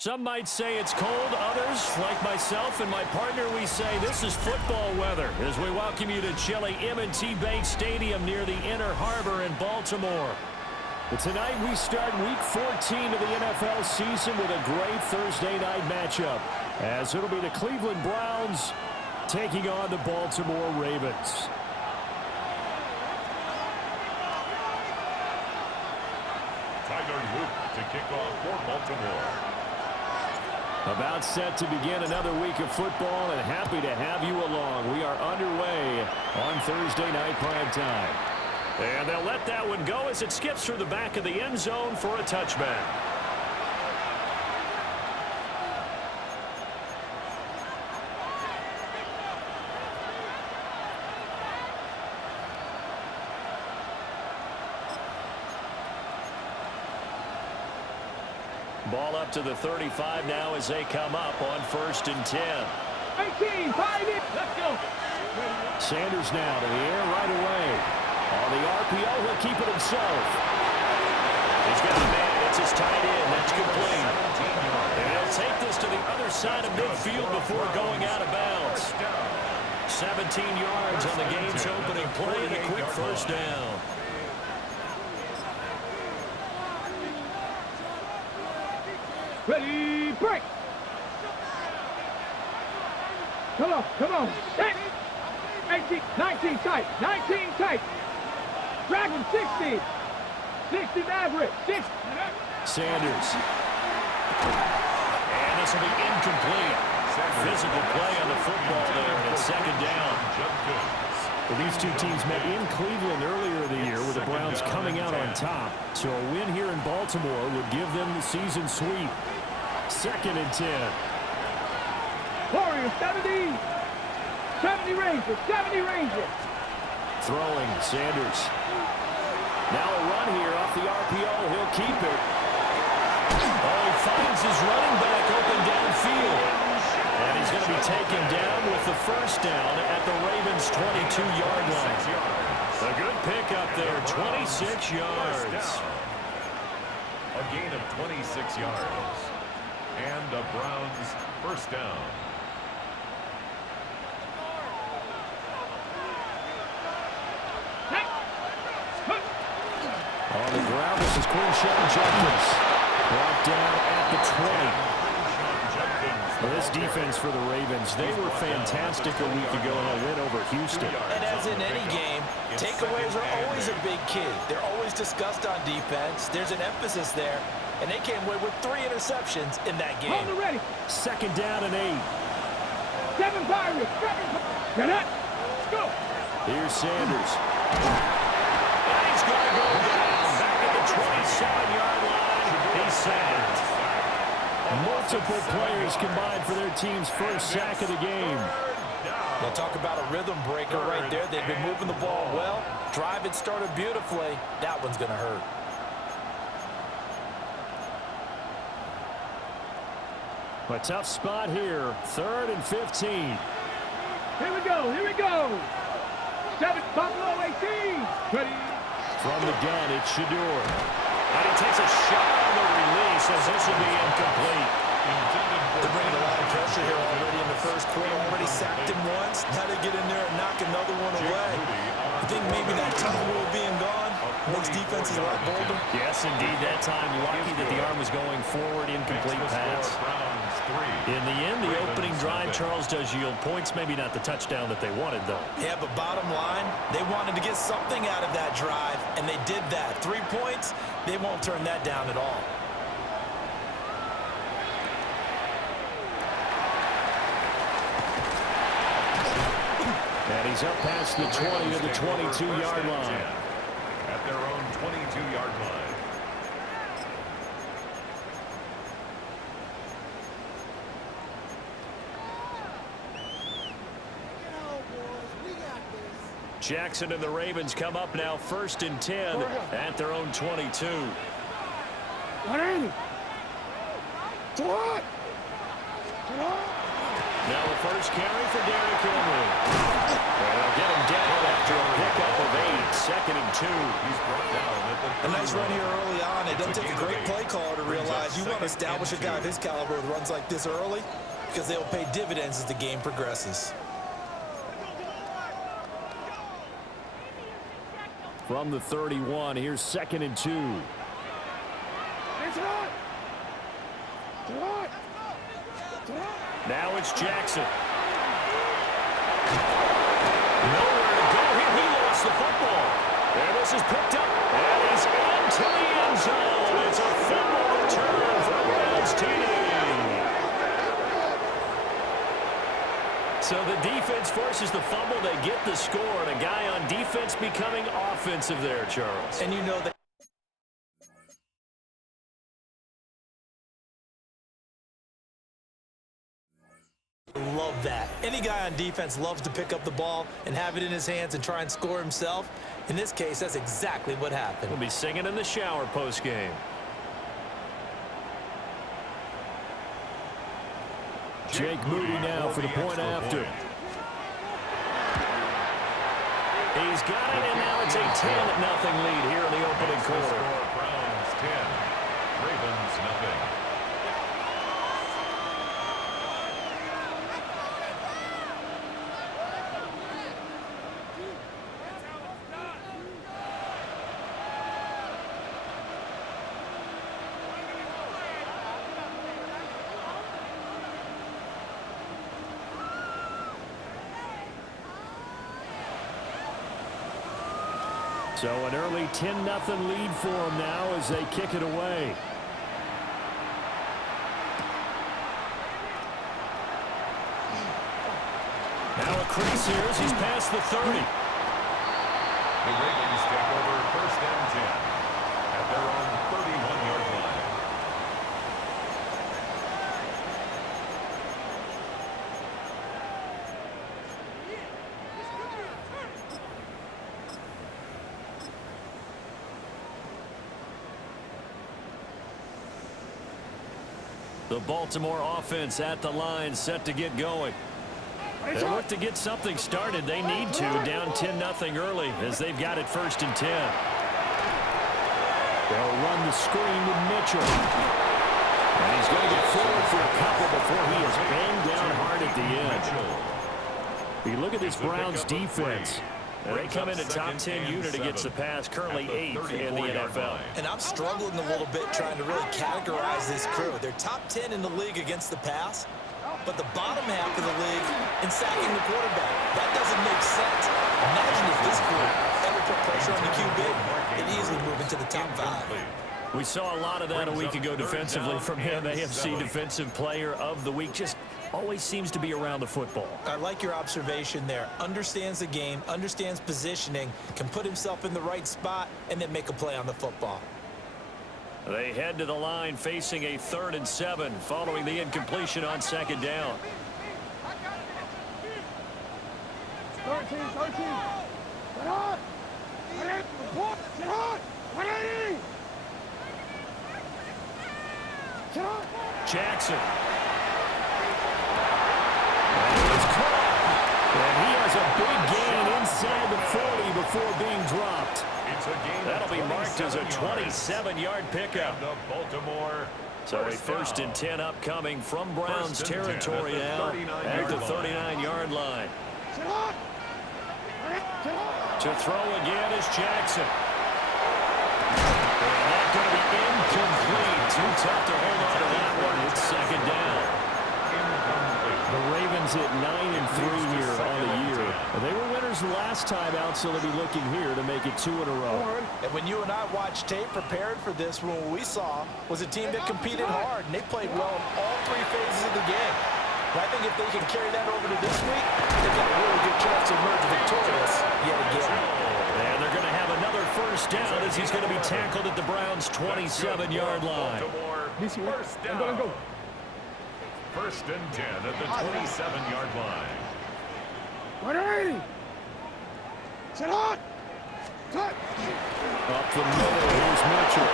Some might say it's cold. Others, like myself and my partner, we say this is football weather as we welcome you to chilly M&T Bank Stadium near the Inner Harbor in Baltimore. But tonight we start Week 14 of the NFL season with a great Thursday night matchup, as it'll be the Cleveland Browns taking on the Baltimore Ravens. Tyler Luke to kick off for Baltimore. About set to begin another week of football, and happy to have you along. We are underway on Thursday night prime time. And they'll let that one go as it skips through the back of the end zone for a touchback. Ball up to the 35 now as they come up on 1st and 10. 18, 5 in. Let's go. Sanders now to the air right away. On the RPO, he'll keep it himself. He's got a man. It's his tight end. That's complete. And he'll take this to the other side of midfield before going out of bounds. 17 yards on the game's opening play and a quick first down. Ready, break. Come on, come on. 18, 19 tight, 19 tight. Drag him, 60. 60 Maverick, 60. Sanders. And this will be incomplete. Physical play on the football there, and it's 2nd down. Well, these two teams met in Cleveland earlier in the year with the Browns coming out on top. So a win here in Baltimore would give them the season sweep. 2nd and 10. Warriors, 70. 70 Rangers, 70 Rangers. Throwing, Sanders. Now a run here off the RPO. He'll keep it. Oh, he finds his running back open downfield. And he's going to be taken down with the first down at the Ravens' 22-yard line. A good pickup there, 26 yards. A gain of 26 yards. And the Browns' first down. On the ground, this is Quinshon Judkins. Brought down at the 20. Well, this defense for the Ravens, they were fantastic a week ago in a win over Houston. And as in any game, takeaways are always a big key. They're always discussed on defense. There's an emphasis there, and they came away with 3 interceptions in that game. Hold it ready. 2nd down and 8. 7 Pirates, 7. Get it. Let's go. Here's Sanders. And he's going to go down back at the 27-yard line. He's sacked. Multiple players combined for their team's first sack of the game. Now talk about a rhythm breaker right there. They've been moving the ball well. Drive had started beautifully. That one's going to hurt. A tough spot here. 3rd and 15. Here we go, here we go. 7, Buffalo, 18. Ready. From the gun, it's Shador. And he takes a shot on the release as this will be incomplete. They're bringing a lot of pressure here already in the first quarter. Already sacked him once. Now they get in there and knock another one away. I think maybe that time rule being gone makes defenses a lot bolder. Yes, indeed. That time, lucky that the arm was going forward. Incomplete pass. In the end, the opening drive, Charles, does yield points. Maybe not the touchdown that they wanted, though. Yeah, but bottom line, they wanted to get something out of that drive, and they did that. 3 points, they won't turn that down at all. And he's up past the 20 to the 22-yard line. At their own 22-yard line. Jackson and the Ravens come up now 1st and 10 at their own 22. What ain't it? What? Now the first carry for Derrick Henry. And they'll get him down after a pickup of 8. 2nd and 2. He's brought down at the A nice run here early on. It doesn't take a great play caller to realize you want to establish a guy of his caliber with runs like this early because they'll pay dividends as the game progresses. From the 31, here's 2nd and 2. Now it's Jackson. Nowhere to go here. He lost the football. And this is picked up. And he's into the end zone. It's a fumble return for Browns team. So the defense forces the fumble. They get the score. And a guy on defense becoming offensive there, Charles. And you know that. Love that. Any guy on defense loves to pick up the ball and have it in his hands and try and score himself. In this case, that's exactly what happened. We'll be singing in the shower post-game. Jake Moody now for the point after. He's got it, and now it's a 10-0 lead here in the opening quarter. Browns 10, Ravens nothing. So an early 10-0 lead for them now as they kick it away. Now a crease here as he's past the 30. The Ravens take over 1st and 10 at their own 31-yard line. The Baltimore offense at the line, set to get going. They look to get something started. They need to, down 10-0 early as they've got it 1st and 10. They'll run the screen with Mitchell. And he's going to get forward for a couple before he is banged down hard at the end. You look at this Browns defense. They come in a top 10 unit against the pass, currently 8th in the NFL. And I'm struggling a little bit trying to really categorize this crew. They're top 10 in the league against the pass, but the bottom half of the league in sacking the quarterback. That doesn't make sense. Imagine if this group ever put pressure on the QB, they'd easily move into the top 5. We saw a lot of that a week ago defensively from him. AFC Defensive Player of the Week. Just always seems to be around the football. I like your observation there. Understands the game, understands positioning, can put himself in the right spot, and then make a play on the football. They head to the line facing a 3rd and 7 following the incompletion on 2nd down. 13. Get on! Get on! 180! Get on! Jackson. And he's caught. And he has a big gain inside the 40 before being dropped. That'll be marked as a 27-yard pickup. So a 1st and 10 upcoming from Browns territory now at the 39-yard line. To throw again is Jackson. And that's going to be incomplete. Too tough to hold on to that one. It's 2nd down. The Ravens at 9-3 here on the year. They were winners last time out, so they'll be looking here to make it 2 in a row. And when you and I watched tape prepared for this, what we saw was a team that competed hard, and they played well in all 3 phases of the game. And I think if they can carry that over to this week, they've got a really good chance to emerge victorious yet again. And they're going to have another 1st down as he's going to be tackled at the Browns' 27-yard line. First down. 1st and 10 at the 27-yard line. 180! Sit on! Cut! Up the middle, here's Mitchell.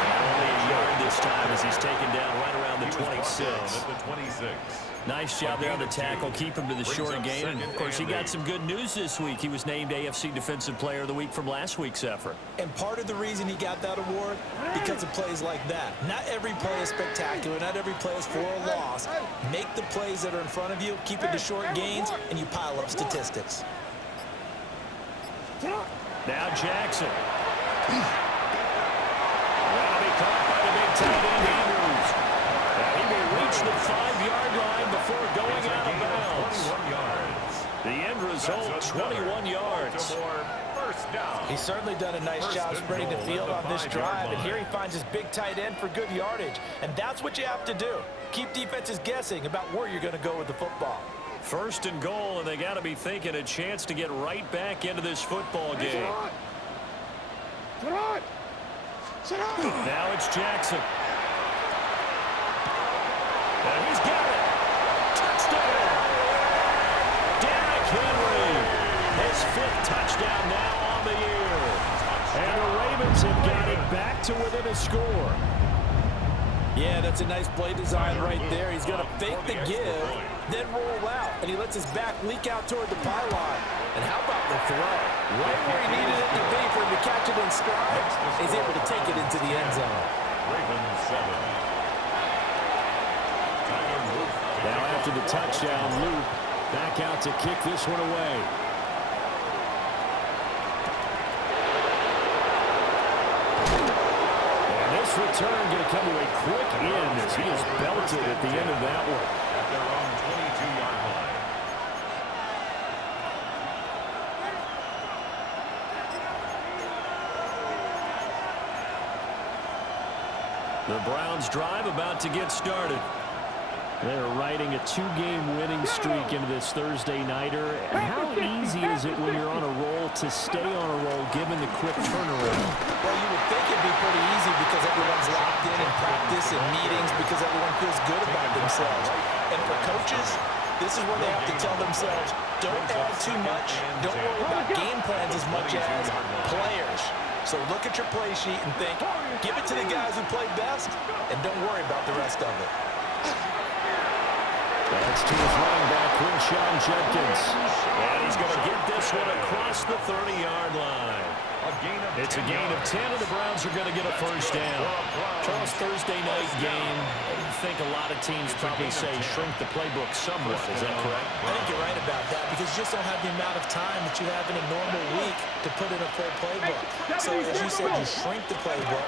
And only a yard this time as as he's taken down right around the 26. At the 26. Nice job there on the tackle. Keep him to the short gain. And, of course, he got some good news this week. He was named AFC Defensive Player of the Week from last week's effort. And part of the reason he got that award, because of plays like that. Not every play is spectacular. Not every play is for a loss. Make the plays that are in front of you, keep it to short gains, and you pile up statistics. Now Jackson. That'll be caught by the big tight end, Andrews. And he will reach the 5-yard line before going out of bounds. 21 yards. The end result, 21 yards. First down. He's certainly done a nice job spreading the field on this drive, and here he finds his big tight end for good yardage. And that's what you have to do. Keep defenses guessing about where you're going to go with the football. First and goal, and they got to be thinking a chance to get right back into this football game. Now it's Jackson. And he's got it. Touchdown. Derrick Henry. His 5th touchdown now on the year. And the Ravens have got it back to within a score. Yeah, that's a nice play design right there. He's going to fake the give, then roll out, and he lets his back leak out toward the pylon. And how about the throw? Right where he needed it to be for him to catch it in stride. He's able to take it into the end zone. Ravens 7. Now after the touchdown, Luke back out to kick this one away. This return going to come to a quick end as he is belted at the end of that one. At their own 22-yard line. The Browns drive about to get started. They're riding a 2-game winning streak into this Thursday nighter. And how easy is it when you're on a roll to stay on a roll given the quick turnaround? Well, you would think it'd be pretty easy because everyone's locked in practice and meetings because everyone feels good about themselves. And for coaches, this is where they have to tell themselves, don't add too much, don't worry about game plans as much as players. So look at your play sheet and think, give it to the guys who play best, and don't worry about the rest of it. That's to his running back, Quinshon Judkins. And he's going to get this one across the 30-yard line. It's a gain of 10, and the Browns are going to get a first down. Charles, Thursday night game, I think a lot of teams probably say shrink the playbook somewhat. Is that correct? I think you're right about that because you just don't have the amount of time that you have in a normal week to put in a full playbook. So as you said, you shrink the playbook,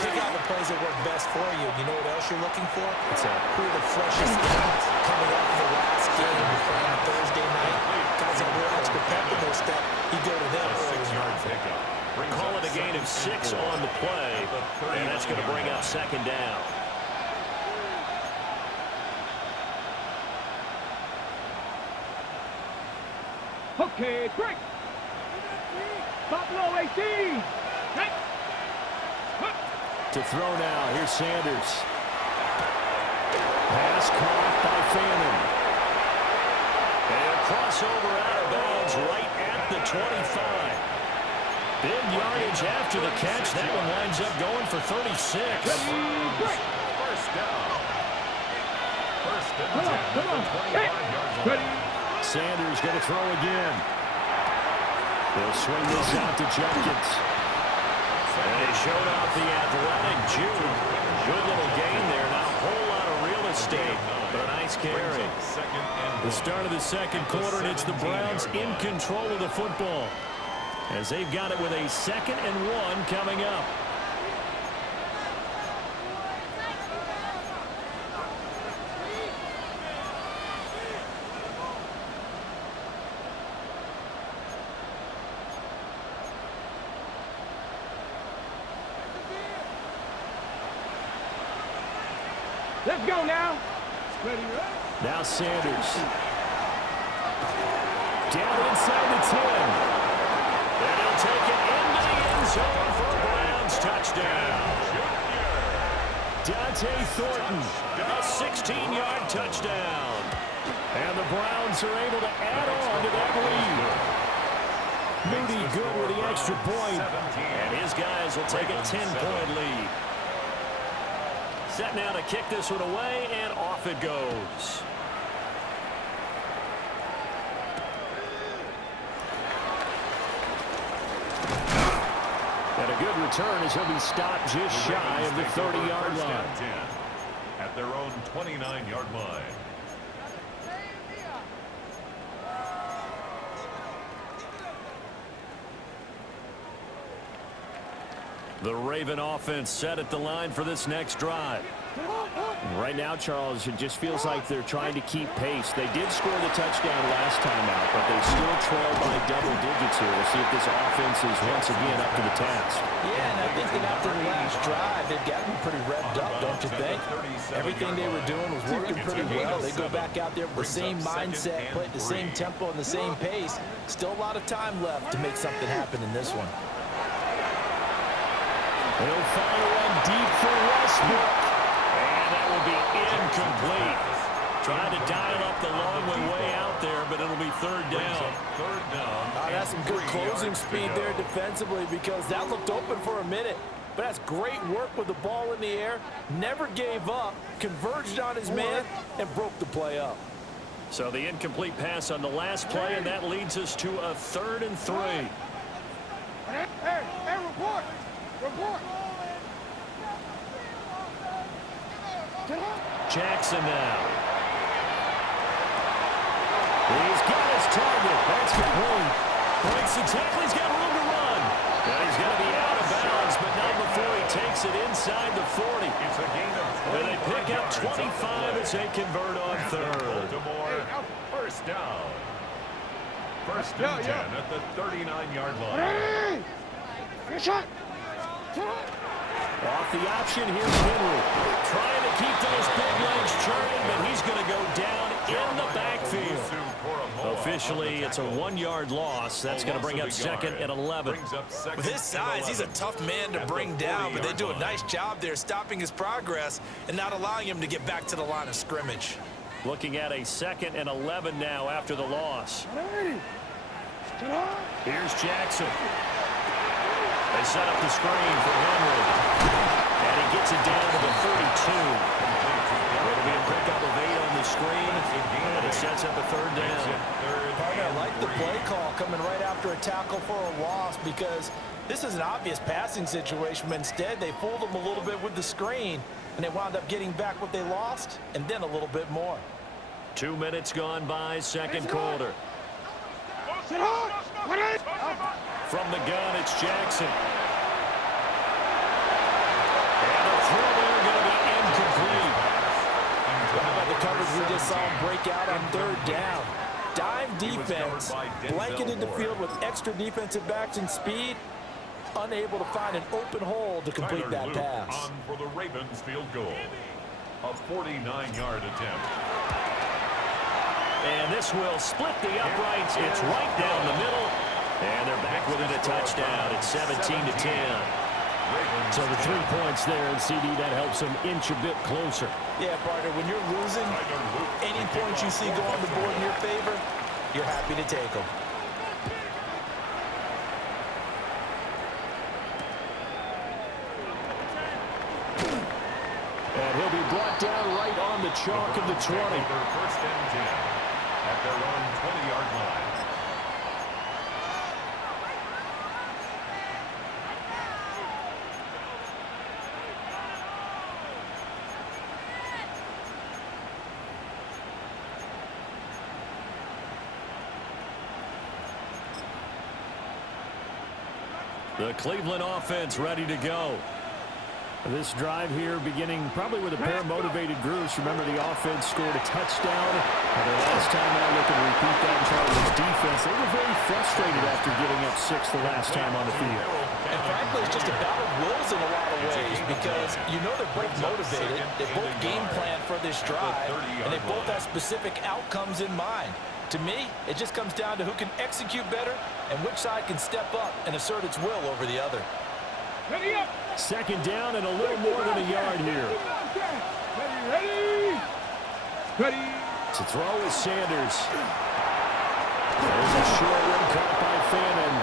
pick out the plays that work best for you. You know what else you're looking for? What's that? Who are the freshest guys coming off the last game on Thursday night? Guys have a little extra pep in their step. You go to them early and hard. Call it a gain of 6 on the play, and that's going to bring up second down. Okay, break. Stop below 18. Hey. To throw now, here's Sanders. Pass caught by Fannin. And a crossover out of bounds right at the 25. Big yardage after the catch. That one winds up going for 36. First down. First and 10. Come on. 25 yards. Sanders going to throw again. They'll swing this out to Judkins. And they showed off the athletic Jude. Good little gain there. Not a whole lot of real estate, but a nice carry. The start of the second quarter, and it's the Browns in control of the football as they've got it with a 2nd and 1 coming up. Let's go now. Ready, Now Sanders. Down inside the 10. And he'll take it into the end zone for a Browns touchdown. Dante Thornton, a 16-yard touchdown. And the Browns are able to add on to that lead. Moody good with the extra point. And his guys will take a 10-point lead. Set now to kick this one away, and off it goes. And a good return as he'll be stopped just shy of the 30-yard line. At their own 29-yard line. The Raven offense set at the line for this next drive. Right now, Charles, it just feels like they're trying to keep pace. They did score the touchdown last time out, but they still trail by double digits here. We'll see if this offense is once again up to the task. Yeah, and I think that after the last drive, they've gotten pretty revved up, don't you think? Everything they were doing was working pretty well. They go back out there with the same mindset, play at the same tempo and the same pace. Still a lot of time left to make something happen in this one. He'll fire one deep for Westbrook. And that will be incomplete. Trying to dial up the long way out there, but it'll be third down. Third down. That's some good closing speed there defensively, because that looked open for a minute. But that's great work with the ball in the air. Never gave up, converged on his man, and broke the play up. So the incomplete pass on the last play, and that leads us to a 3rd and 3. Hey, report. Report. Jackson now. He's got his target. That's complete. Breaks the tackle. He's got room to run. And he's going to be out of bounds, but not before he takes it inside the 40. It's a gain of 20. And they pick up 25 as they convert on 3rd. First down. First and 10 at the 39-yard line. Off the option, here's Henry. Trying to keep those big legs churning, but he's going to go down in the backfield. Officially, it's a 1-yard loss. That's going to bring up 2nd and 11. With his size, he's a tough man to bring down, but they do a nice job there stopping his progress and not allowing him to get back to the line of scrimmage. Looking at a 2nd and 11 now after the loss. Here's Jackson. They set up the screen for Henry. And he gets it down to the 42. It'll be a pickup of 8 on the screen. And it sets up a 3rd down. I like the play call coming right after a tackle for a loss, because this is an obvious passing situation, but instead they fooled them a little bit with the screen, and they wound up getting back what they lost and then a little bit more. 2 minutes gone by, 2nd quarter. From the gun, it's Jackson. And the throw there going to be incomplete. How about the coverage we just saw him break out on 3rd down? Dime defense, blanketed the field with extra defensive backs and speed, unable to find an open hole to complete that pass. On for the Ravens field goal. A 49-yard attempt. And this will split the uprights. It's right down the middle. And they're back within a touchdown. It's 17-10. So the 3 points there, and CD, that helps them inch a bit closer. Yeah, partner, when you're losing, any points you see go on the board in your favor, you're happy to take them. And he'll be brought down right on the chalk of the 20. First and 10 at their own 20-yard line. The Cleveland offense ready to go. This drive here beginning probably with a pair of motivated groups. Remember, the offense scored a touchdown. And the last time out, looking to repeat that in Charlie's defense. They were very frustrated after giving up 6 the last time on the field. And frankly, it's just a battle of wills in a lot of ways, because you know they're both motivated. They both game plan for this drive, and they both have specific outcomes in mind. To me, it just comes down to who can execute better and which side can step up and assert its will over the other. Ready up. 2nd down and a little more than a yard here. Ready. Ready. To throw is Sanders. There's a short one caught by Fannin.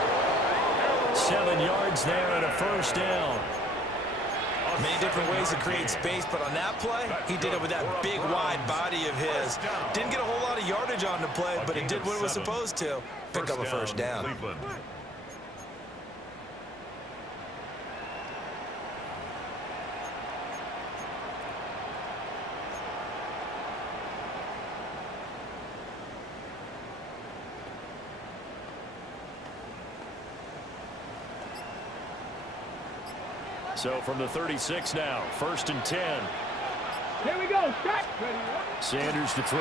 7 yards there and a 1st down. A Many different ways to create space, but on that play, he did it with that big, wide body of his. Didn't get a whole lot of yardage on the play, but it did what it was supposed to. Pick up a first down. So from the 36 now, 1st and 10. Here we go. Start. Sanders to throw.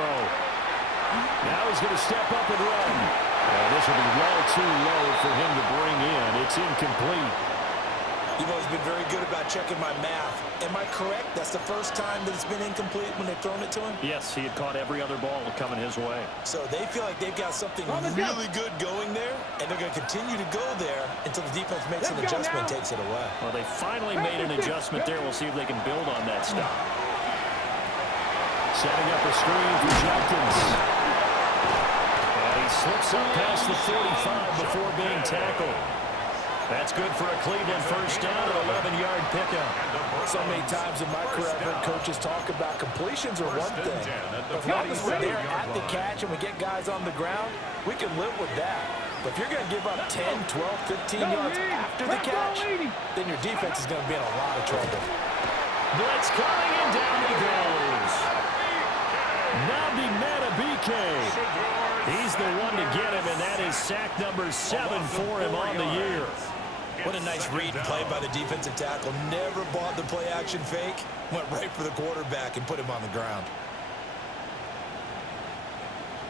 Now he's going to step up and run. This will be well too low for him to bring in. It's incomplete. You've always been very good about checking my math. Am I correct? That's the first time that it's been incomplete when they've thrown it to him? Yes, he had caught every other ball coming his way. So they feel like they've got something really good going there, and they're going to continue to go there until the defense makes an adjustment and takes it away. Well, they finally made an adjustment there. We'll see if they can build on that stop. Setting up a screen for Jenkins. And he slips up past the 45 before being tackled. That's good for a Cleveland first down, an 11-yard pickup. So many times in my career, I've heard coaches talk about completions are one thing. But as long as we're there at the catch and we get guys on the ground, we can live with that. But if you're going to give up 10, 12, 15 yards after the catch, then your defense is going to be in a lot of trouble. Blitz coming, and down he goes. Nabi Matabike. He's the one to get him, and that is sack number 7 for him on the year. What a nice read and play by the defensive tackle. Never bought the play-action fake. Went right for the quarterback and put him on the ground.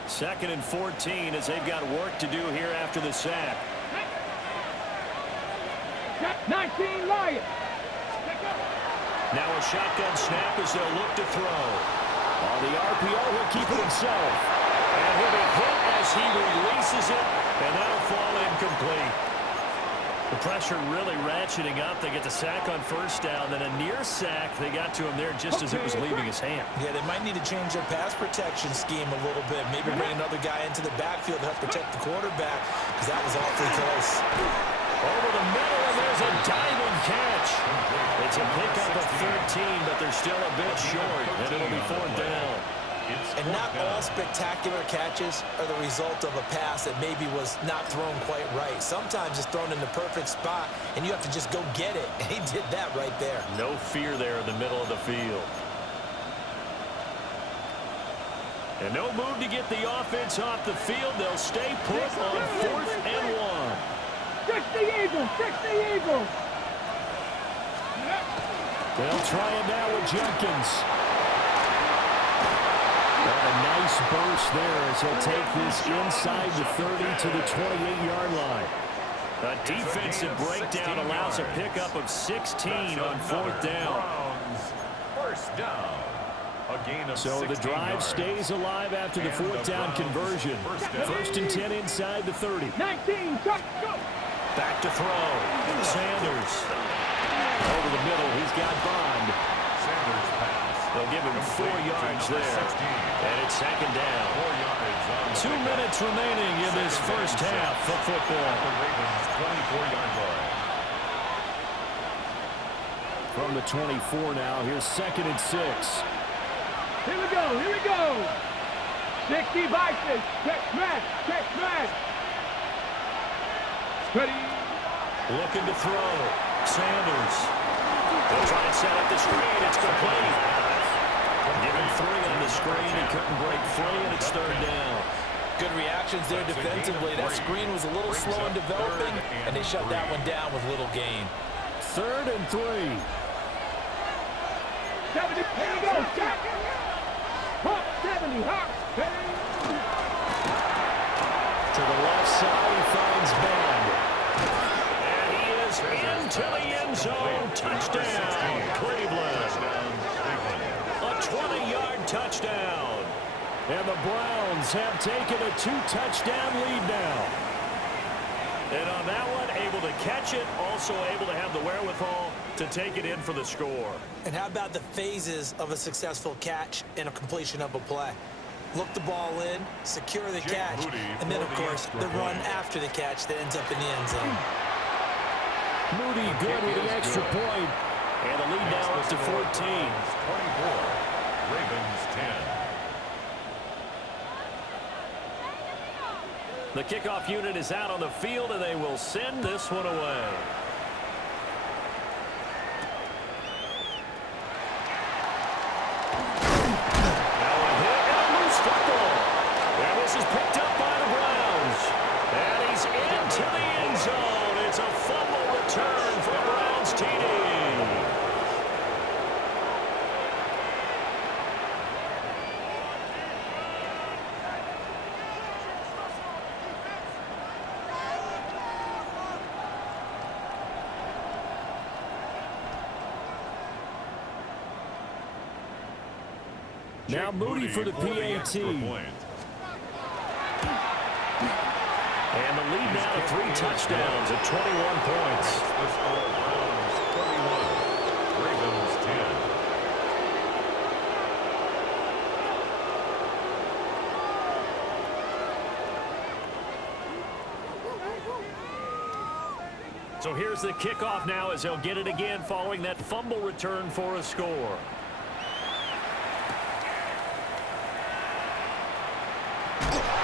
2nd and 14 as they've got work to do here after the sack. 19 Lions. Now a shotgun snap as they'll look to throw. On the RPO, he'll keep it himself. And he'll be hit as he releases it, and that'll fall incomplete. The pressure really ratcheting up. They get the sack on first down, then a near sack. They got to him there just as it was leaving his hand. Yeah, they might need to change their pass protection scheme a little bit. Maybe bring another guy into the backfield to help protect the quarterback, because that was awfully close. Over the middle, and there's a diamond catch. It's a pickup of 13, but they're still a bit short, and it'll be 4th down. And not all spectacular catches are the result of a pass that maybe was not thrown quite right. Sometimes it's thrown in the perfect spot, and you have to just go get it. And he did that right there. No fear there in the middle of the field. And no move to get the offense off the field. They'll stay put on 4th and 1. 60 Eagles. 60 Eagles. They'll try it now with Jenkins. And a nice burst there as he'll take this inside the 30 to the 28-yard line. A defensive breakdown allows a pickup of 16 on 4th down. First down. A gain of So the drive yards. stays alive after the 4th down conversion. 1st and 10 inside the 30. 19, go. Back to throw. Sanders. Over the middle, he's got Bond. Sanders pass. They'll give him 4 yards there. And it's 2nd down. 4 yards. 2 minutes remaining in this first half of football. The Ravens 24-yard line. From the 24 now, here's 2nd and 6. Here we go. 60 Vikings. Check smash. Ready. Looking to throw. Sanders. They'll try and set up the screen. It's complete. Given 3 on the screen. He couldn't break free, and it's 3rd down. Good reactions there defensively. That screen was a little slow in developing, and they shut that one down with little gain. 3rd and 3. 70. Here we go. Check. Hawk 70. Hawk. To the left side, he finds Bond. And he is into the end zone. Touchdown, Cleveland. A 20-yard touchdown. And the Browns have taken a 2-touchdown lead now. And on that one, able to catch it, also able to have the wherewithal to take it in for the score. And how about the phases of a successful catch and a completion of a play? Look the ball in, secure the catch, and then, of course, the run after the catch that ends up in the end zone. Moody good with the extra point. And the lead now up to 14. 24, Ravens 10. The kickoff unit is out on the field, and they will send this one away. Now a hit and a loose football. And this is picked up by the Browns. And he's into the end zone. It's a fumble return for Browns TD. Now Moody for the PAT. And the lead now to 3 touchdowns at 21 points. The score, Browns 31, Ravens 10. So here's the kickoff now as they'll get it again following that fumble return for a score.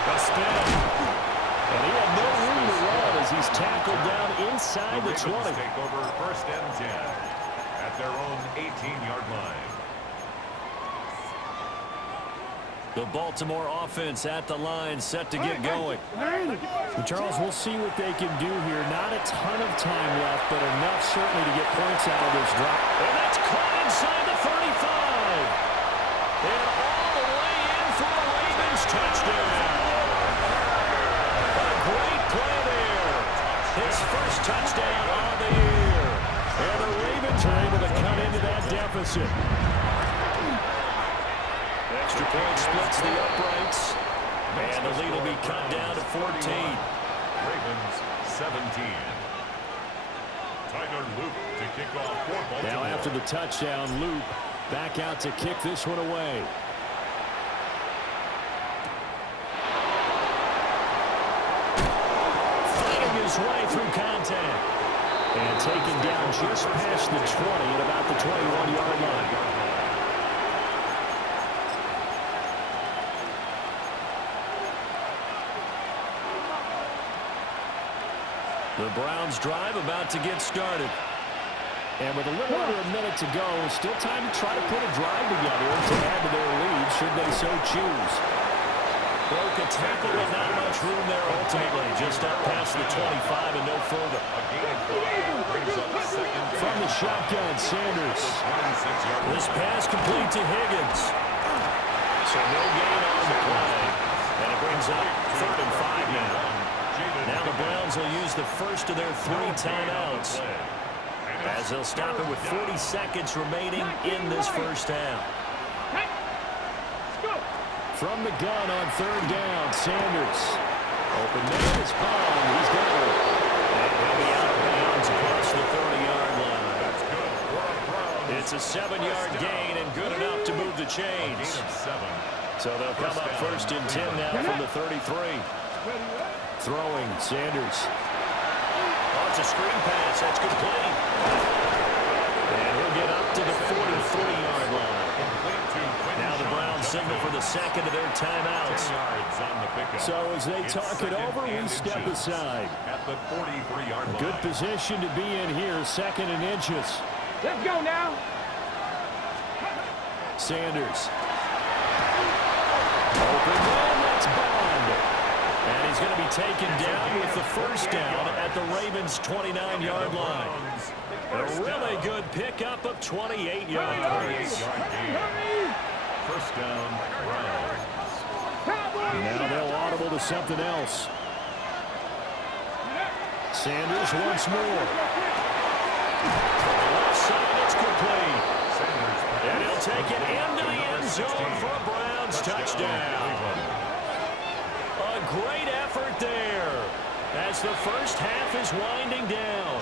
A spin. And he had no room to run as he's tackled down inside the 20. Take over 1st and 10 at their own 18-yard line. The Baltimore offense at the line, set to get going. And Charles, we'll see what they can do here. Not a ton of time left, but enough certainly to get points out of this drive. And that's caught inside the 35. And all the way in for a Ravens touchdown. A great play there. His first touchdown on the year. And the Ravens are able to cut into that deficit. Extra point splits the uprights. And the lead will be cut down to 14. Ravens 17. Tyler Luke to kick off for Baltimore. Now after the touchdown, Luke back out to kick this one away. Fighting his way through contact. And taken down just past the 20 at about the 21-yard line. The Browns drive about to get started. And with a little under a minute to go, still time to try to put a drive together to add to their lead should they so choose. Broke a tackle with not much room there ultimately. Just up past the 25 and no further. From the shotgun, Sanders. This pass complete to Higgins. So no gain on the play. And it brings up 3rd and 5 now. Now the Browns will use the first of their 3 timeouts as they'll stop it with 40 seconds remaining in this first half. From the gun on 3rd down, Sanders. Open man is Bond. He's got it. And he'll be out of bounds across the 30-yard line. It's a 7-yard gain and good enough to move the chains. So they'll come up 1st and 10 now from the 33. Throwing, Sanders. Oh, it's a screen pass. That's complete. And he'll get up to the 43-yard line. Now the Browns signal for the second of their timeouts. So as they talk it over, we step aside. At the 43-yard line. Good position to be in here, 2nd and inches. Let's go now. Sanders. Open man, that's Bond. And he's going to be taken down with the first down at the Ravens' 29-yard line. A really good pickup of 28 yards. First down, Browns. Now they'll audible to something else. Sanders once more. Left side, it's complete. And he'll take it into the end zone for a Browns touchdown. A great effort there as the first half is winding down.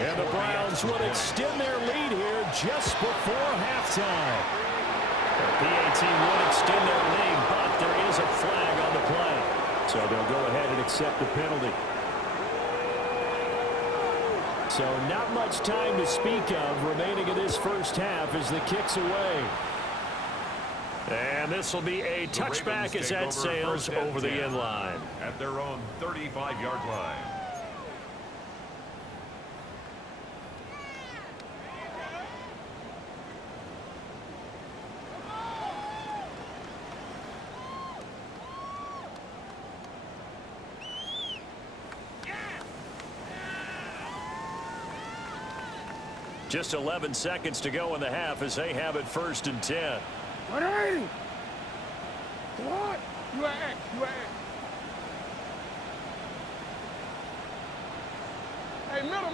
And the Browns will extend their lead here just before halftime. The PAT would extend their lead, but there is a flag on the play. So they'll go ahead and accept the penalty. So not much time to speak of remaining in this first half as the kick's away. And this will be a touchback as that sails over the end line. At their own 35-yard line. Just 11 seconds to go in the half as they have it 1st and 10. 180. What? You are X. You are X. Hey, middle.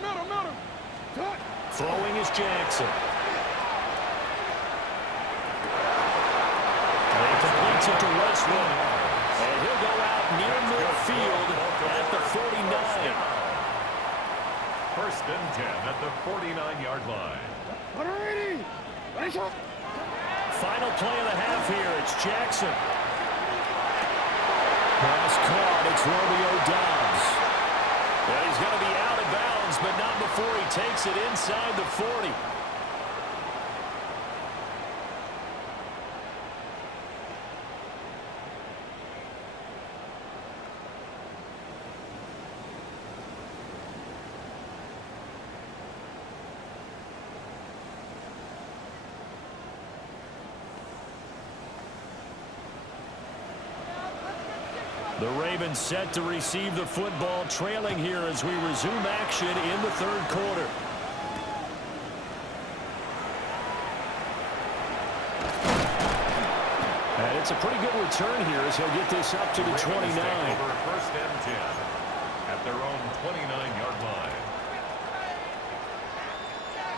Cut. Throwing is Jackson. And he completes it to Westwood. And he'll go out near midfield at the 49. 1st and 10 at the 49-yard line. 180. Final play of the half here. It's Jackson. Pass caught. It's Romeo Dobbs. And he's going to be out of bounds, but not before he takes it inside the 40. The Ravens set to receive the football, trailing here as we resume action in the 3rd quarter. And it's a pretty good return here as he'll get this up to the 29. 1st and 10 at their own 29-yard line.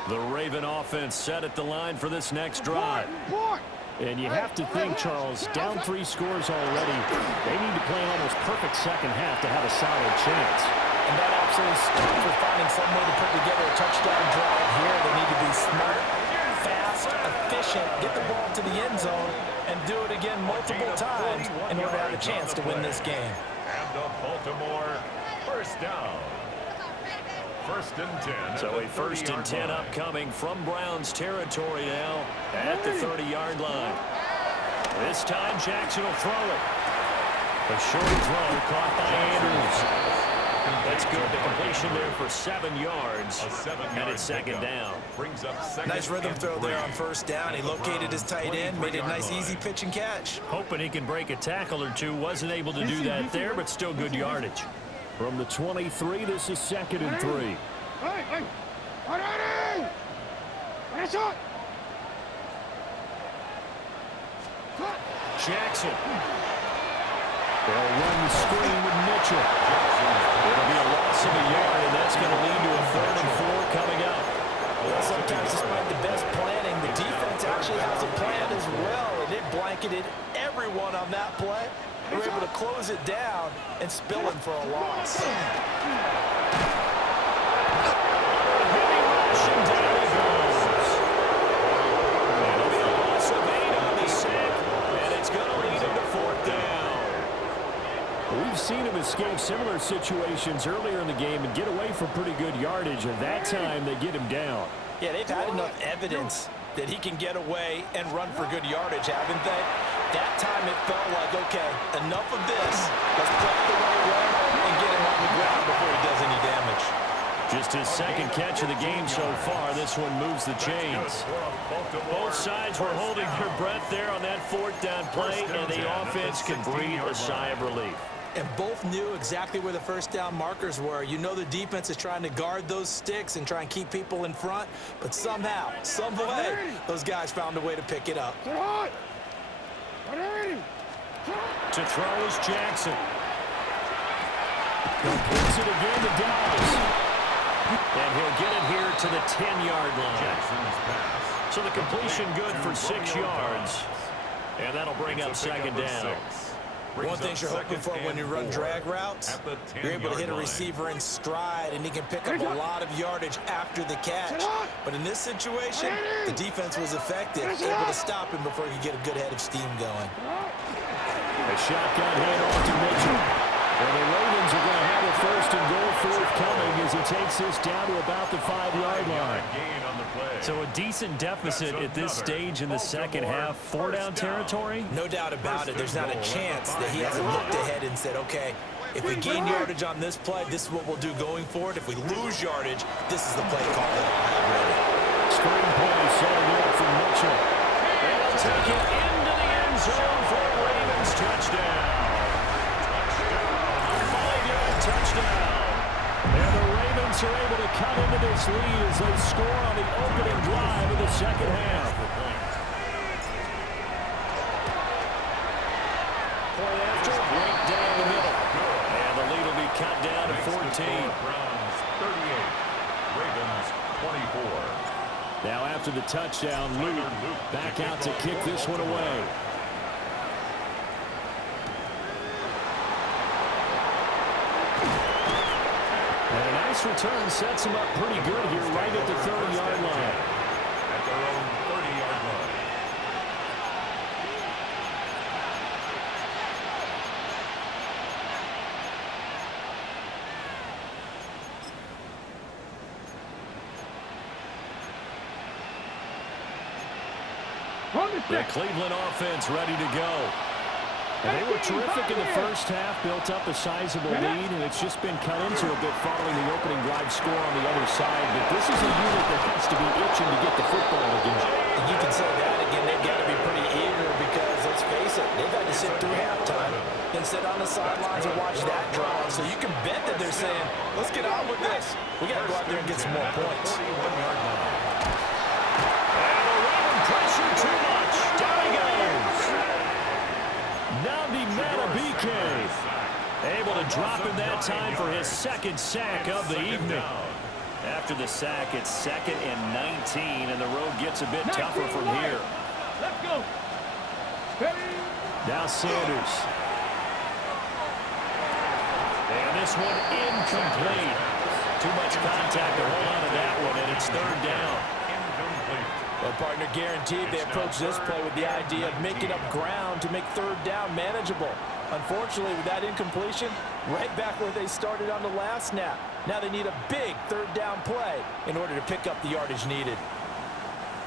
The Raven offense set at the line for this next drive. And you have to think, Charles, down 3 scores already, they need to play an almost perfect second half to have a solid chance. And that absolutely starts with finding some way to put together a touchdown drive here. They need to be smart, fast, efficient, get the ball to the end zone, and do it again multiple times in order to have a chance to win this game. And the Baltimore 1st down. 1st and 10. So a 1st and 10 upcoming from Browns territory now at the 30-yard line. This time Jackson will throw it. A short throw caught by Andrews. That's good. The completion there for 7 yards. And it's 2nd down. Brings up 2nd. Nice rhythm throw there on 1st down. He located his tight end, made it a nice easy pitch and catch. Hoping he can break a tackle or two. Wasn't able to do that there, but still good yardage. From the 23, this is 2nd and 3. Hey. 180. That's it. Jackson. They'll run the screen with Mitchell. It'll be a loss of a yard, and that's going to lead to a 3rd and 4 coming up. Well, sometimes despite the best planning, the defense actually has a plan as well, and it blanketed everyone on that play. They were able to close it down and spill him for a loss. It'll be a loss of 8 on the sack, and it's going to lead him to 4th down. We've seen him escape similar situations earlier in the game and get away from pretty good yardage, and that time they get him down. Yeah, they've had enough evidence that he can get away and run for good yardage, haven't they? That time it felt like, okay, enough of this. Let's play it the right way and get him on the ground before he does any damage. Just his 2nd catch of the game so far. This one moves the chains. Both sides were holding their breath there on that 4th down play, and the offense can breathe a sigh of relief. And both knew exactly where the 1st down markers were. You know the defense is trying to guard those sticks and try and keep people in front, but somehow, some way, those guys found a way to pick it up. To throw is Jackson. Completes it again to Dobbs. And he'll get it here to the 10-yard line. So the completion good for 6 yards. And that'll bring up 2nd down. One thing you're hoping for when you run drag routes, you're able to hit a receiver in stride, and he can pick up a lot of yardage after the catch. But in this situation, the defense was effective, able to stop him before he could get a good head of steam going. A shotgun handoff to Mitchell. Well, the Ravens are going to have a first and goal forthcoming as he takes this down to about the 5-yard line. So a decent deficit at this stage in the second half. 4-down territory? No doubt about it. There's not a chance that he hasn't looked ahead and said, okay, if we gain yardage on this play, this is what we'll do going forward. If we lose yardage, this is the play call that I'll have ready. Screen play setting up for Mitchell. They'll take it into the end zone for a Ravens touchdown. Touchdown. And the Ravens are able to cut into this lead as they score on the opening drive of the second half. Point after, break down the middle. And the lead will be cut down to 14. Browns 38, Ravens 24. Now after the touchdown, Luke back out to kick this one away. Return sets him up pretty good here right at the 30-yard line. At their own 30-yard line. The Cleveland offense ready to go. And they were terrific in the first half, built up a sizable lead, and it's just been cut into a bit following the opening drive score on the other side. But this is a unit that has to be itching to get the football again. And you can say that again. They've got to be pretty eager because, let's face it, they've had to sit through halftime and sit on the sidelines and watch that drive. So you can bet that they're saying, let's get on with this. We got to go out there and get some more points. And the Raven pressure too much. Down he goes. Able to drop in that time for his second sack of the evening. After the sack, it's 2nd and 19, and the road gets a bit tougher from here. Let's go. Now Sanders. And this one incomplete. Too much contact to hold on to that one, and it's 3rd down. Well, partner, guaranteed they approach this play with the idea of making up ground to make 3rd down manageable. Unfortunately, with that incompletion, right back where they started on the last snap. Now they need a big 3rd down play in order to pick up the yardage needed.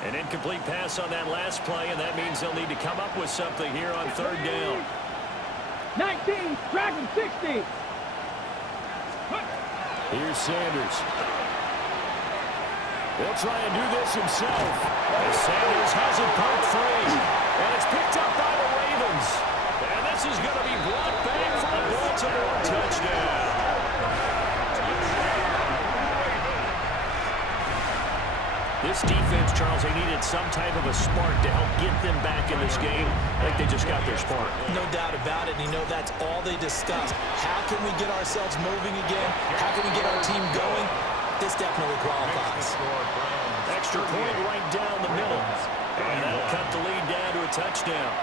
An incomplete pass on that last play, and that means they'll need to come up with something here on 3rd down. 19, Dragon 60. Here's Sanders. He'll try and do this himself. And Sanders has it poked free. And it's picked up by the Ravens. And this is going to be brought back for a Baltimore touchdown. This defense, Charles, they needed some type of a spark to help get them back in this game. I think they just got their spark. No doubt about it. You know, that's all they discussed. How can we get ourselves moving again? How can we get our team going? This definitely qualifies. Extra point right down the middle. And that'll cut the lead down to a touchdown.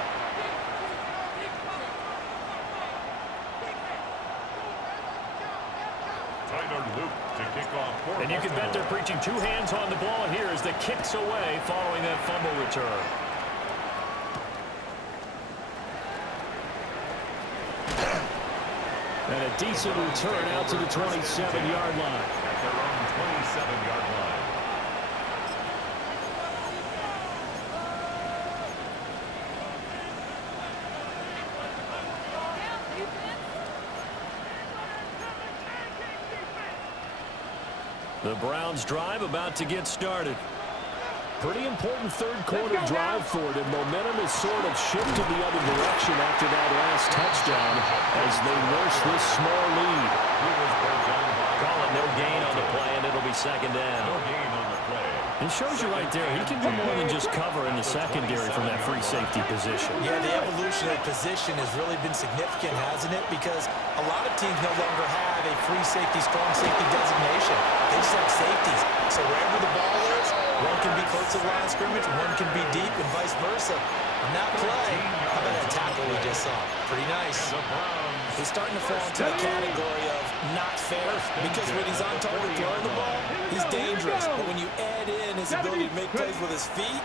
And you can bet they're preaching 2 hands on the ball here as the kick's away following that fumble return. And a decent return out to the 27-yard line. At their own 27-yard line. The Browns drive about to get started. Pretty important 3rd quarter drive for them. Momentum has sort of shifted the other direction after that last touchdown as they nurse this small lead. Call it no gain on the play, and it'll be 2nd down. No gain on the play. It shows you right there, he can do more than just cover in the secondary from that free safety position. Yeah, the evolution of position has really been significant, hasn't it? Because a lot of teams no longer have a free safety, strong safety designation. They just have safeties. So wherever the ball is, one can be close to the line of scrimmage, one can be deep, and vice versa. On that play, how about that tackle we just saw? Pretty nice. He's starting to fall into the category of not fair because when he's on target throwing the ball, he's dangerous. But when you add in his ability to make plays with his feet,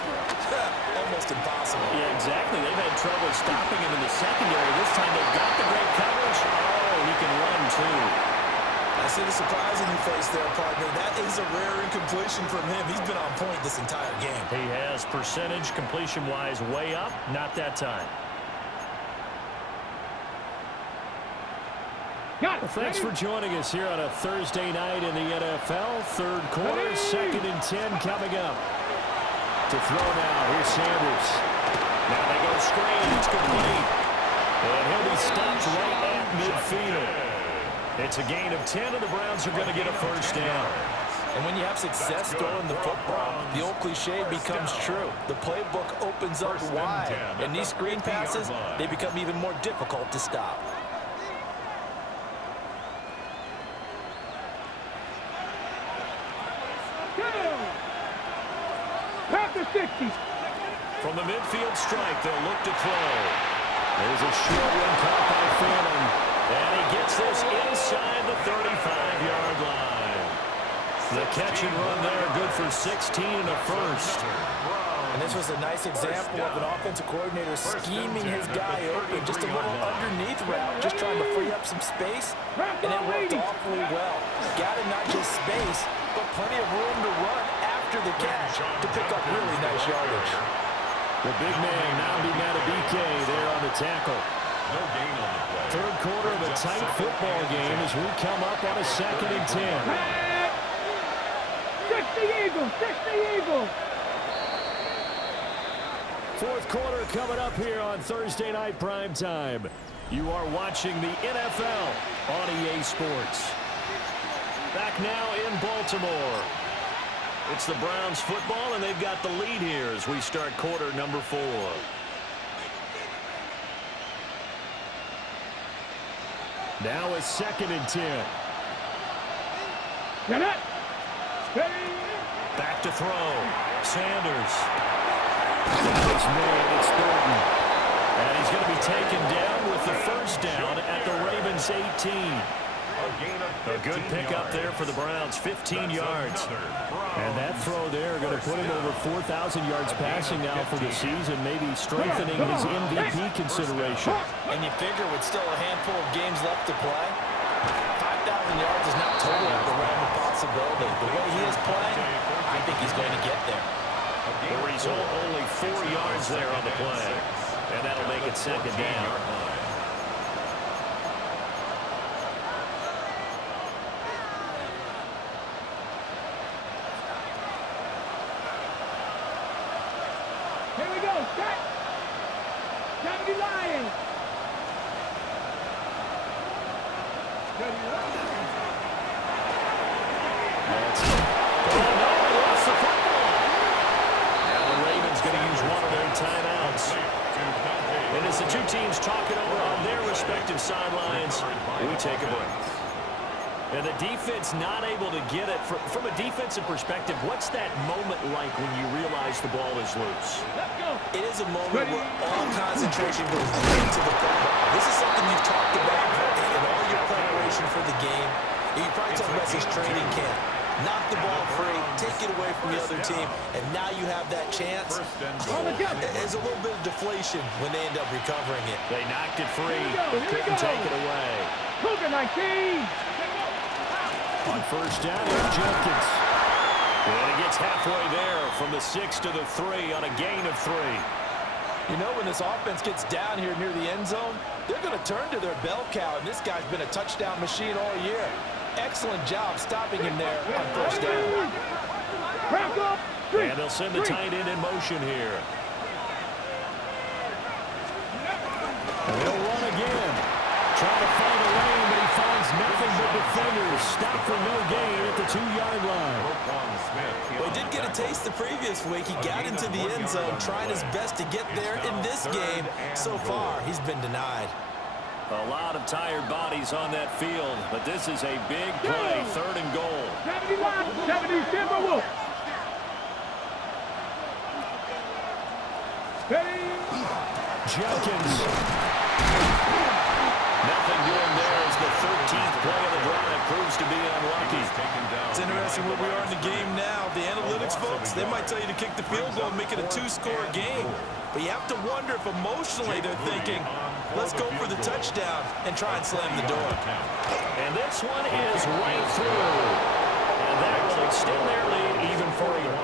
almost impossible. Yeah, exactly. They've had trouble stopping him in the secondary. This time they've got the great coverage. Oh, he can run, too. I see the surprise in your face there, partner. That is a rare incompletion from him. He's been on point this entire game. He has percentage completion-wise way up, not that time. Got it. Well, thanks for joining us here on a Thursday night in the NFL. Third quarter, 2nd and 10 coming up. To throw now, here's Sanders. Now they go screen, it's complete. And he'll be stopped right at midfield. It's a gain of 10, and the Browns are going to get a first down. And when you have success throwing the football, the old cliche becomes true. The playbook opens up wide, and these screen passes, they become even more difficult to stop. After 60. From the midfield stripe, they'll look to throw. There's a short one caught by Phantom. And he gets this inside the 35-yard line. The catch and run there, good for 16 and a first. And this was a nice example of an offensive coordinator scheming his guy open. Just a little underneath route, just trying to free up some space. And it worked awfully well. Got him not just space, but plenty of room to run after the catch to pick up really nice yardage. The big man, Nnamdi Madubuike, there on the tackle. No gain on the play. Third quarter of a tight football game as we come up on a 2nd and 10. 60 Eagles, 60 Eagles. Fourth quarter coming up here on Thursday Night Prime Time. You are watching the NFL on EA Sports. Back now in Baltimore. It's the Browns football, and they've got the lead here as we start quarter number 4. Now a 2nd and 10. Get it. Back to throw. Sanders. He's made. It's Thornton. And he's going to be taken down with the first down at the Ravens 18. A good pickup there for the Browns, 15 yards. And that throw there going to put him over 4,000 yards passing now for the season, maybe strengthening his MVP consideration. And you figure with still a handful of games left to play, 5,000 yards is not totally out of the realm of possibility. The way he is playing, I think he's going to get there. The result, only 4 yards there on the play. And that'll make it 2nd down. Here we go. Set. 70 Lions. Timeouts. And as the two teams talking over on their respective sidelines, we take a break. And the defense not able to get it. From a defensive perspective, what's that moment like when you realize the ball is loose? It is a moment where all concentration goes right to the football. This is something you've talked about in all your preparation for the game. You probably talked about this training camp. Knock the ball free, take it away from the other team, and now you have that chance. There's a little bit of deflation when they end up recovering it. They knocked it free, but couldn't take it away. Cougar 19. On first down, here's Jenkins. And he gets halfway there from the 6 to the 3 on a gain of 3. You know, when this offense gets down here near the end zone, they're going to turn to their bell cow, and this guy's been a touchdown machine all year. Excellent job stopping him there on first down. And they'll send the tight end in motion here. And they'll run again. Trying to find a lane, but he finds nothing but defenders. Stop for no gain at the 2-yard line. Well, he did get a taste the previous week. He got into the end zone, trying his best to get there in this game. So far, he's been denied. A lot of tired bodies on that field, but this is a big play, 3rd and goal. 70 Timberwolves. Jenkins. Nothing doing there as the 13th play of the drive proves to be unlucky. It's interesting where we are in the game now. The analytics folks, they might tell you to kick the field goal and make it a 2-score game. But you have to wonder if emotionally they're thinking, Let's go for the touchdown and try and slam the door. And this one is right through. And that will extend their lead even further.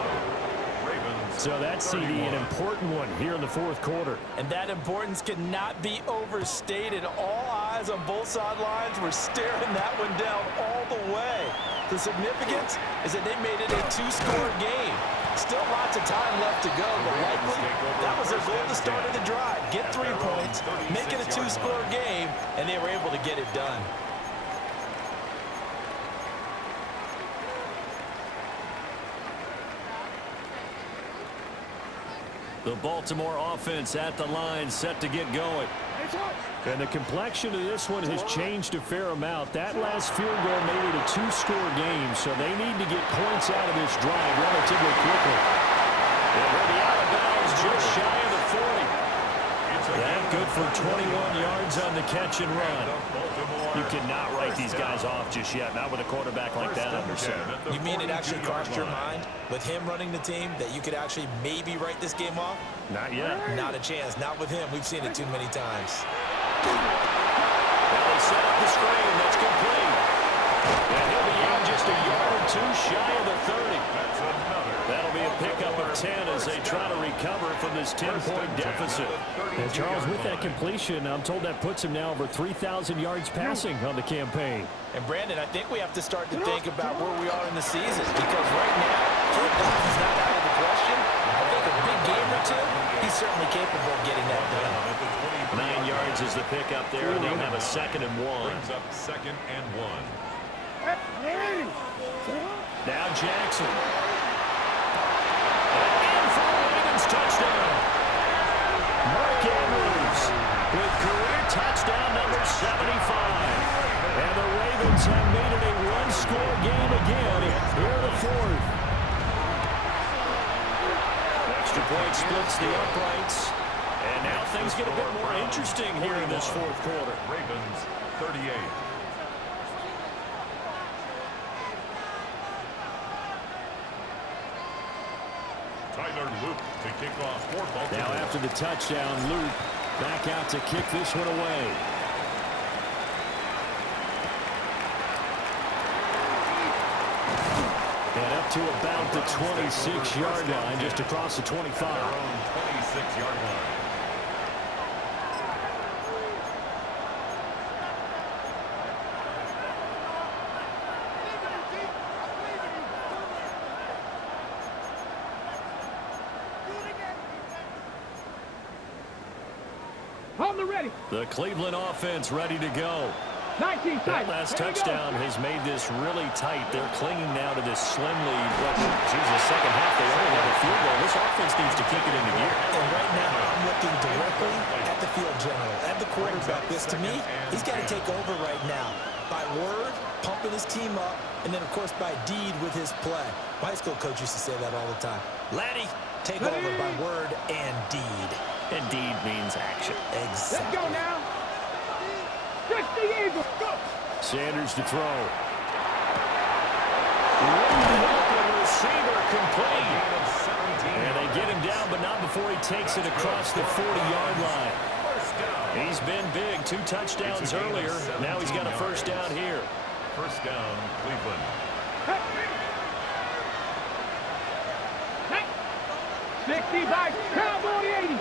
So that CD, an important one here in the fourth quarter. And that importance cannot be overstated. All eyes on both sidelines were staring that one down all the way. The significance is that they made it a two-score game. Still lots of time left to go, but likely that was their goal to start of the drive. Get 3 points, make it a two-score game, and they were able to get it done. The Baltimore offense at the line, set to get going. And the complexion of this one has changed a fair amount. That last field goal made it a two-score game, so they need to get points out of this drive relatively quickly. And we'll be out of bounds just shy of the 40. That good for 21 yards on the catch and run. You cannot write these guys off just yet, not with a quarterback like that under center. You mean it actually crossed your mind with him running the team that you could actually maybe write this game off? Not yet. Not a chance. Not with him. We've seen it too many times. Well, they set up the screen. That's complete. And he'll be out just a yard or two shy of the 30. That'll be a pickup of 10 as they try to recover from this 10-point deficit. And Charles, with that completion, I'm told that puts him now over 3,000 yards passing on the campaign. And Brandon, I think we have to start to think about where we are in the season, because right now, football is not out of the question. I think a big game or two, he's certainly capable of getting that done. 9 yards is the pickup there, and they'll have a 2nd and 1. Brings up 2nd and 1. Now Jackson. And for a Ravens touchdown. Mark Andrews with career touchdown number 75. And the Ravens have made it a one-score game again here in the fourth. Extra point splits the uprights. And now things get a bit more interesting here in this fourth quarter. Ravens 38. Luke to kick off for Baltimore. Now after the touchdown, Luke back out to kick this one away. And up to about the 26-yard line, just across the 25. Their own 26-yard line. The Cleveland offense ready to go. 19 That last touchdown has made this really tight. They're clinging now to this slim lead. But, geez, the second half, they only have a field goal. This offense needs to kick it into gear. And right now, I'm looking directly at the field general, at the quarterback. This, to me, he's got to take over right now. By word, pumping his team up, and then, of course, by deed with his play. My high school coach used to say that all the time. Laddie, take over by word and deed. And deed means action. Exactly. Let's go now. Just the Eagles. Go. Sanders to throw. Open receiver complete. And they get him down, but not before he takes it across the 40-yard line. He's been big. 2 touchdowns earlier. Now he's got a first down here. First down, Cleveland. Hey. 60 by Cowboy 80.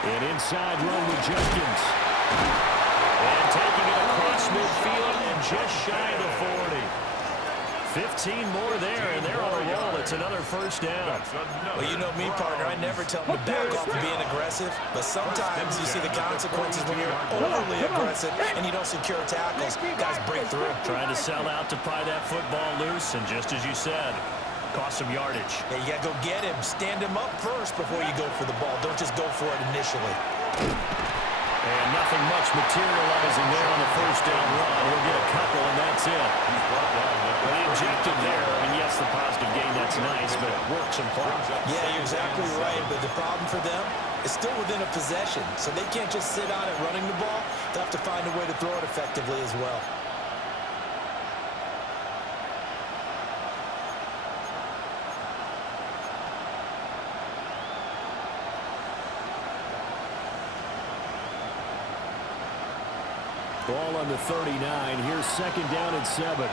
An inside run with Jenkins. And taking it across midfield and just shy of the 40. 15 more there, and they're on a roll. It's another first down. Well, you know me, partner. I never tell them to back off of being aggressive, but sometimes you see the consequences when you're overly aggressive and you don't secure tackles. Guys break through. Trying to sell out to pry that football loose, and just as you said, cost some yardage. Yeah, you got to go get him. Stand him up first before you go for the ball. Don't just go for it initially. And nothing much materializing there on the first down run. He'll get a couple, and that's it. Well, the objective there, I mean, yes, the positive gain, that's nice, but it works some clock. Yeah, you're exactly right, but the problem for them is still within a possession, so they can't just sit on it running the ball. They have to find a way to throw it effectively as well. Ball on the 39. Here's second down and 7.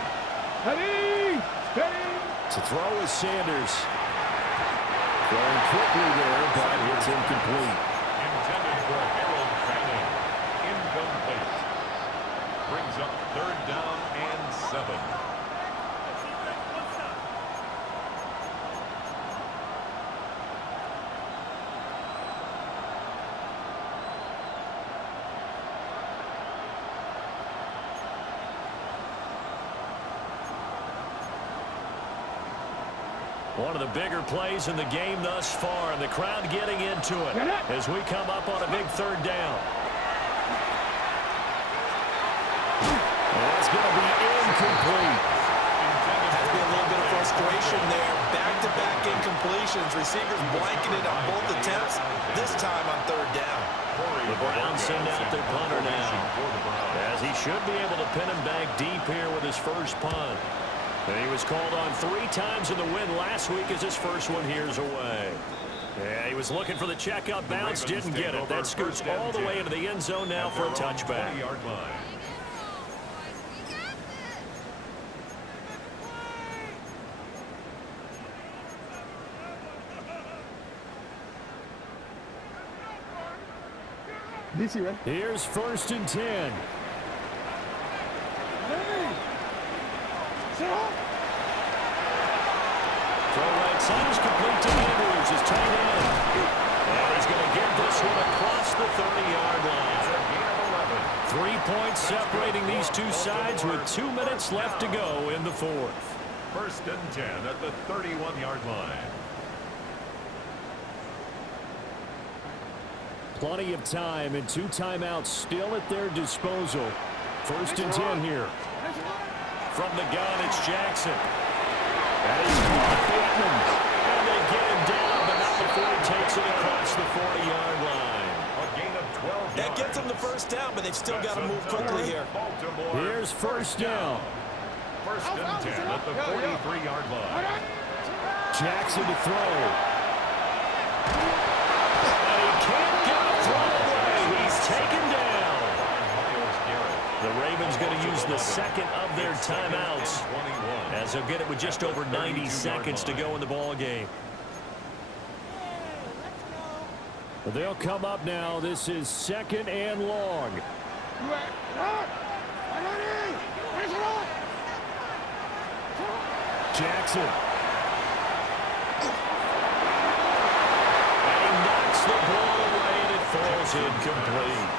Steady! Steady! To throw is Sanders. Throwing quickly there, but it's incomplete. Intended for Harold Fanning. Incomplete. Brings up third down and 7. One of the bigger plays in the game thus far, and the crowd getting into it as we come up on a big third down. And that's going to be incomplete. Had to be a little bit of frustration there. Back-to-back incompletions. Receivers blanketed on both attempts, this time on third down. The Browns send out their punter now, as he should be able to pin him back deep here with his first punt. And he was called on 3 times in the win last week as his first one here's away. Yeah, he was looking for the checkup bounce, didn't get it. That scoots all the way into the end zone now for a touchback. DC, ready? Here's first and 10. Throw right side is complete to Andrews, his tight end. And he's going to get this one across the 30-yard line. 3 points separating these two sides with 2 minutes left to go in the fourth. First and 10 at the 31-yard line. Plenty of time and 2 timeouts still at their disposal. First and 10 here. From the gun, it's Jackson. That is Bateman. And they get him down, but not before he takes it across the 40-yard line. A gain of 12 That gets them the first down, but they've still got to move quickly here. Here's first down. First and 10 at the 43-yard line. Jackson to throw. And he can't get a throw away. He's taken down. The Ravens going to use the second of their timeouts, as they'll get it with just over 90 seconds to go in the ball game. They'll come up now. This is second and long. Jackson. And he knocks the ball away, and it falls incomplete.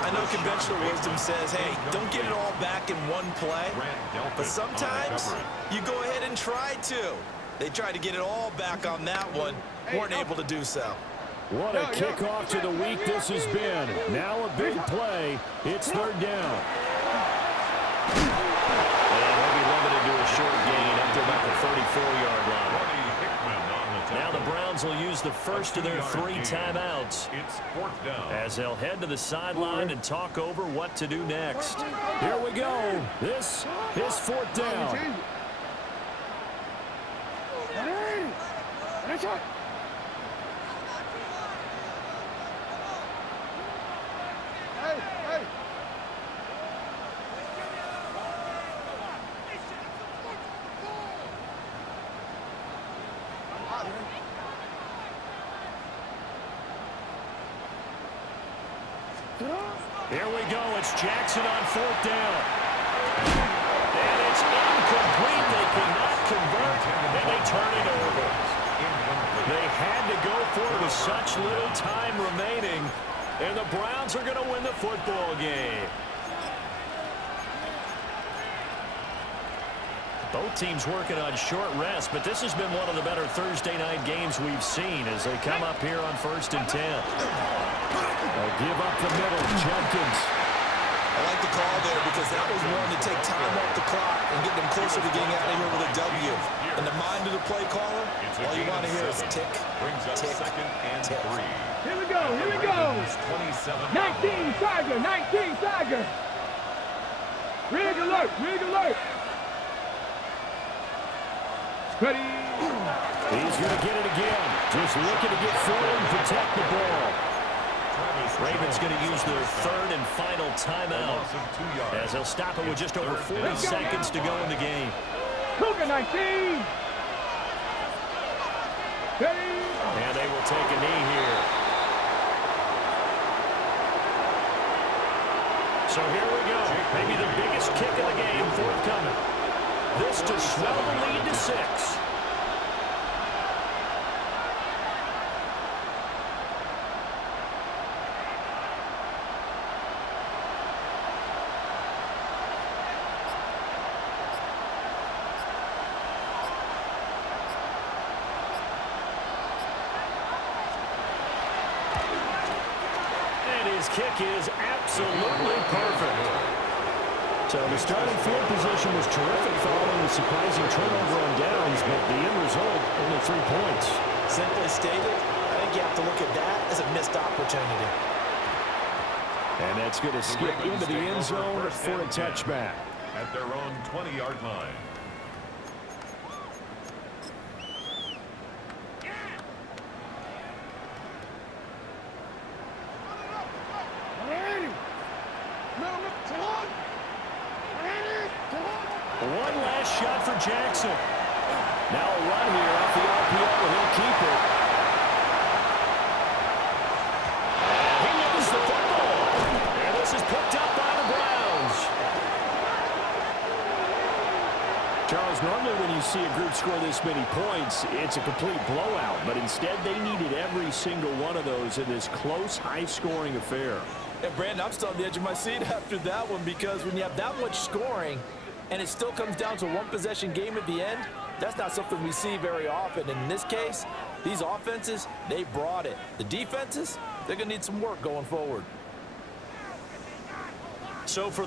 I know conventional wisdom says, hey, don't get it all back in one play. But sometimes you go ahead and try to. They tried to get it all back on that one. Weren't able to do so. What a kickoff to the week this has been. Now a big play. It's third down. And he'll be limited to a short gain up to about the 34-yard line. Now the Browns will use the first of their 3 timeouts, It's fourth down. as they'll head to the sideline and talk over what to do next. Here we go. This is fourth down. Here we go. It's Jackson on fourth down. And it's incomplete. They cannot convert, and they turn it over. They had to go for it with such little time remaining, and the Browns are going to win the football game. Both teams working on short rest, but this has been one of the better Thursday night games we've seen as they come up here on first and 10. They'll give up the middle. Jenkins. I like the call there because that was one to take time off the clock and get them closer to getting out of here with a W. In the mind of the play caller, all you want to hear is tick, tick, tick. Here we go, here we go. 19 Tiger, 19 Tiger. Rig alert, rig alert. Ready. He's going to get it again. Just looking to get forward and protect the ball. Ravens going to use their third and final timeout as they'll stop it with just over 40 seconds to go in the game. Cougar 19. And they will take a knee here. So here we go. Maybe the biggest kick of the game forthcoming. This to swell the lead to 6. His kick is absolutely perfect. So the starting field position was terrific following the surprising turnover on downs, but the end result, only 3 points. Simply stated, I think you have to look at that as a missed opportunity. And that's going to skip into the end zone for a touchback. At their own 20-yard line. One last shot for Jackson. Now a run here off the RPO, and he'll keep it. And he knows the football. And this is picked up by the Browns. Charles, normally when you see a group score this many points, it's a complete blowout. But instead, they needed every single one of those in this close, high-scoring affair. And Brandon, I'm still on the edge of my seat after that one, because when you have that much scoring and it still comes down to a one-possession game at the end, that's not something we see very often. And in this case, these offenses, they brought it. The defenses, they're going to need some work going forward. So for the